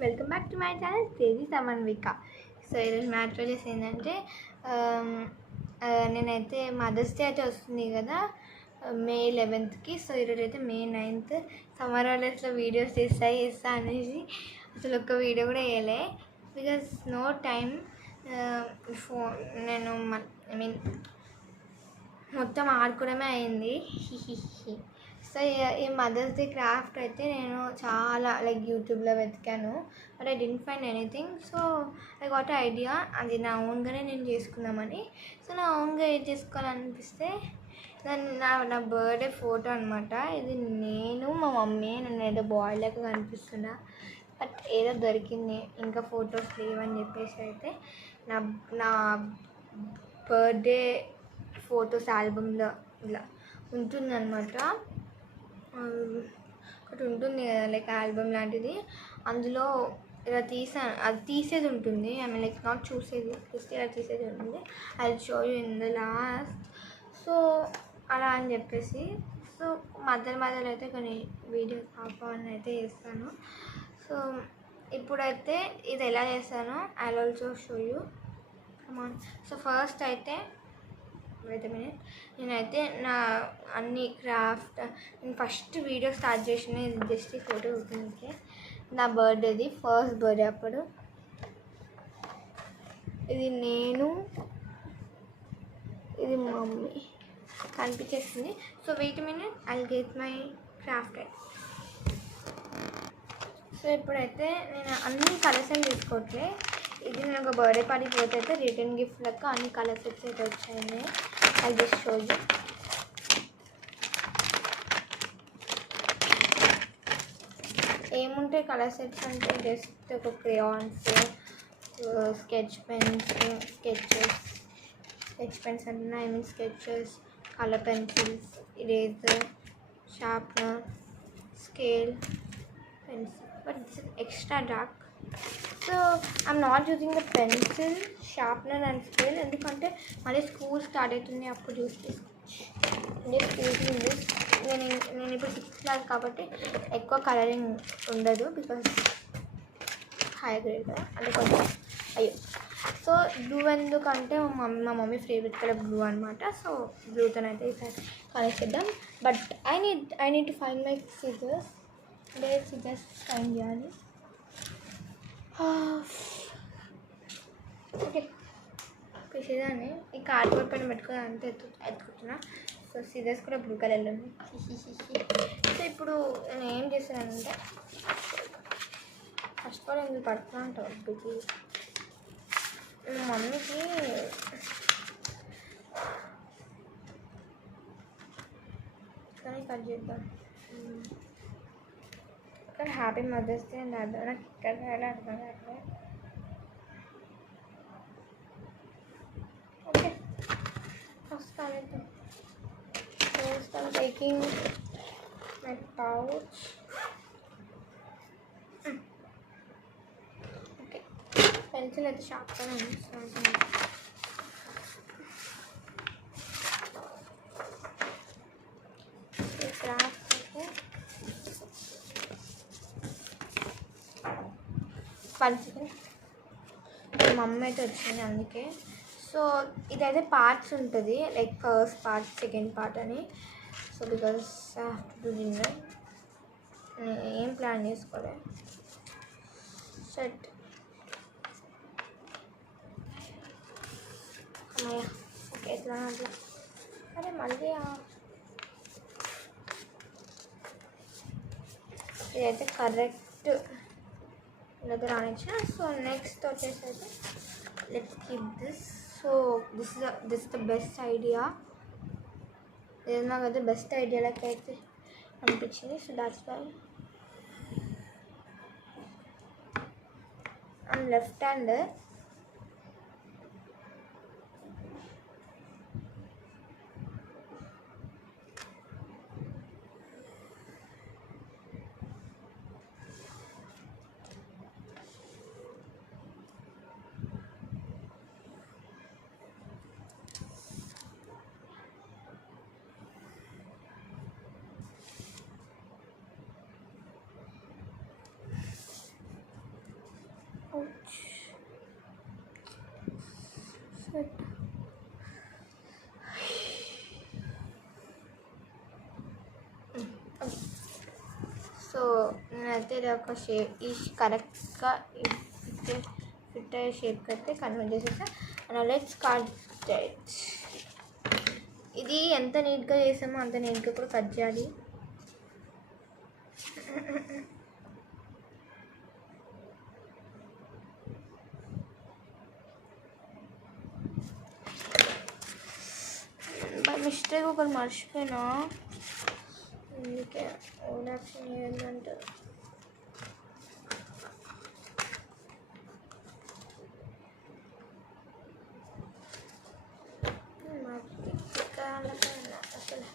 Welcome back to my channel Teji Samanvika. So ఈరోజు matter వచ్చేసి ఏంటంటే నేనైతే మదర్స్ డే అయితే వస్తుంది కదా మే 11కి. సో ఈరోజు అయితే మే 9th. సమ్మర్ హాలిడేస్లో వీడియోస్ చేస్తా అనేసి అసలు ఒక్క వీడియో కూడా వేయలే, బికాస్ నో టైం. నేను మొత్తం ఆడుకోవడమే అయింది. సో ఈ మదర్స్ డే క్రాఫ్ట్ అయితే నేను చాలా యూట్యూబ్లో వెతికాను, but I didn't find anything. So I got idea, అది నా ఓన్గానే నేను చేసుకుందామని. సో నా ఓన్గా ఏం చేసుకోవాలనిపిస్తే నా బర్త్డే ఫోటో అనమాట. ఇది నేను మా మమ్మీ, నన్ను ఏదో బాయ్ లెక్క కనిపిస్తున్నా, బట్ ఏదో దొరికింది, ఇంకా ఫొటోస్ లేవని చెప్పేసి అయితే నా బర్త్డే ఫొటోస్ ఆల్బమ్లో ఇలా ఉంటుందన్నమాట. ఒకటి ఉంటుంది కదా ఆల్బమ్ లాంటిది, అందులో ఇలా అది తీసేది ఉంటుంది. నాట్ చూసేది, జస్ట్ ఇలా తీసేది ఉంటుంది. అది show you in the last. So అలా అని చెప్పేసి సో మధ్యలో అయితే కొన్ని వీడియోస్ ఆపని అయితే చేస్తాను. సో ఇప్పుడైతే ఇది ఎలా చేస్తానో I will also show you. Come on. So first అయితే వెయిట్ ఎ మినిట్, నేనైతే నా అన్ని క్రాఫ్ట్ నేను ఫస్ట్ వీడియో స్టార్ట్ చేసిన ఇది జస్ట్ ఈ ఫోటో ఉంటుంది. నా బర్త్డేది ఫస్ట్ బర్త్డే అప్పుడు ఇది నేను, ఇది మమ్మీ కనిపించేస్తుంది. So wait minute, I get my craft. So ఇప్పుడైతే నేను అన్ని కలర్స్ ఏం తీసుకోవట్లే. ఇది నేను ఒక బర్త్డే పార్టీకి పోతే అయితే రిటర్న్ గిఫ్ట్ లెక్క అన్ని కలర్ సెట్స్ అయితే వచ్చాయి. I just show you. ఏముంటాయి కలర్ సెట్స్ అంటే జస్ట్ ఒక క్రేయాన్స్, స్కెచ్ పెన్స్ అంటే sketches, colour pencils, eraser, sharpener, scale, pencil, but this is extra dark. So I'm not using the pencil, sharpener and scale, ఎందుకంటే మళ్ళీ school start అవుతుంది, అప్పుడు use చేసుకోవచ్చు. నేను ఇప్పుడు 6th క్లాస్ కాబట్టి ఎక్కువ కలరింగ్ ఉండదు, బికాస్ హై గ్రేడ్ కదా, అంటే కొంచెం అయ్యో. సో బ్లూ ఎందుకంటే మా మమ్మీ ఫేవరెట్ కలర్ బ్లూ అనమాట. సో బ్లూతోనైతే ఈసారి కలర్ చేద్దాం. But I need to find my scissors. అంటే సిజర్స్ ఫైండ్ చేయాలి. ఓకే, పిసేదాన్ని ఈ కార్డ్బోర్డ్ పైన పెట్టుకుని అంతా ఎత్తుకుంటున్నా. సో సీజర్స్ కూడా బ్లూ కలర్లో ఉంది. సో ఇప్పుడు నేను ఏం చేశానంటే ఫస్ట్ ఆఫ్ ఆల్ ఎందుకు పడుతున్నా అంటావు బిజీ మమ్మీకి కానీ కట్ చేద్దాం. ఇక్కడ హ్యాపీ మదర్స్ డే అని అర్థం, నాకు ఇక్కడ రాయాలి అర్థం కావట్లేదు. ఓకే, ఫస్ట్ కాలేదు. First I'm taking my pouch. Okay, pencil అయితే షార్ప్గా ఉంది. ఈ క్రాఫ్ట్ అయితే పంచుకుని మా అమ్మ అయితే వచ్చింది అందుకే. సో ఇదైతే పార్ట్స్ ఉంటుంది, ఫస్ట్ పార్ట్, సెకండ్ పార్ట్ అని. So because I have to do dinner. నేను ఏం ప్లాన్ చేసుకోలే. సెట్ అమ్మయ్య. ఓకే, ఎట్లా అరే మళ్ళీ ఇదైతే కరెక్ట్ దగ్గర రానిచ్చిన. సో నెక్స్ట్ వచ్చేసి అయితే let's keep this. So this is the best idea. ఇది నాకైతే బెస్ట్ ఐడియా లెక్క అయితే అనిపించింది. So that's why I'm left hand. అయితే ఇది ఒక షేప్ ఈ కరెక్ట్గా ఫిట్ అయ్యే షేప్కి అయితే కన్వర్ట్ చేసేసా. And let's cut it. ఇది ఎంత నీట్గా చేసామో అంత నీట్గా కూడా కట్ చేయాలి. బై మిస్టేక్ ఒకటి మర్చిపోయినా, అందుకే ఓవర్ యాక్షన్ ఏంటంటే అసలు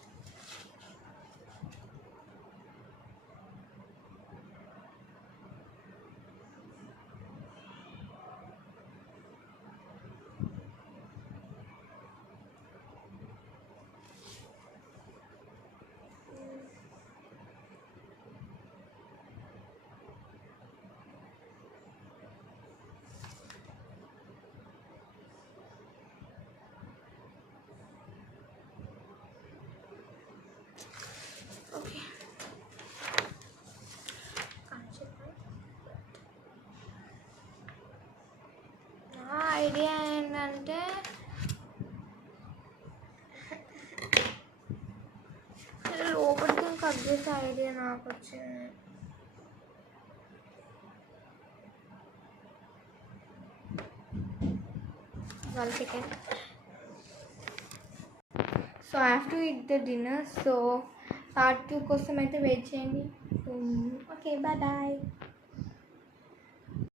ఓకే. నా ఐడియా ఏంటంటే లోపలికి కట్ చేసే ఐడియా నాకు వచ్చింది. One second. So I have to eat the dinner. So part 2 కోసం అయితే వెయిట్ చేయండి. Okay, bye bye.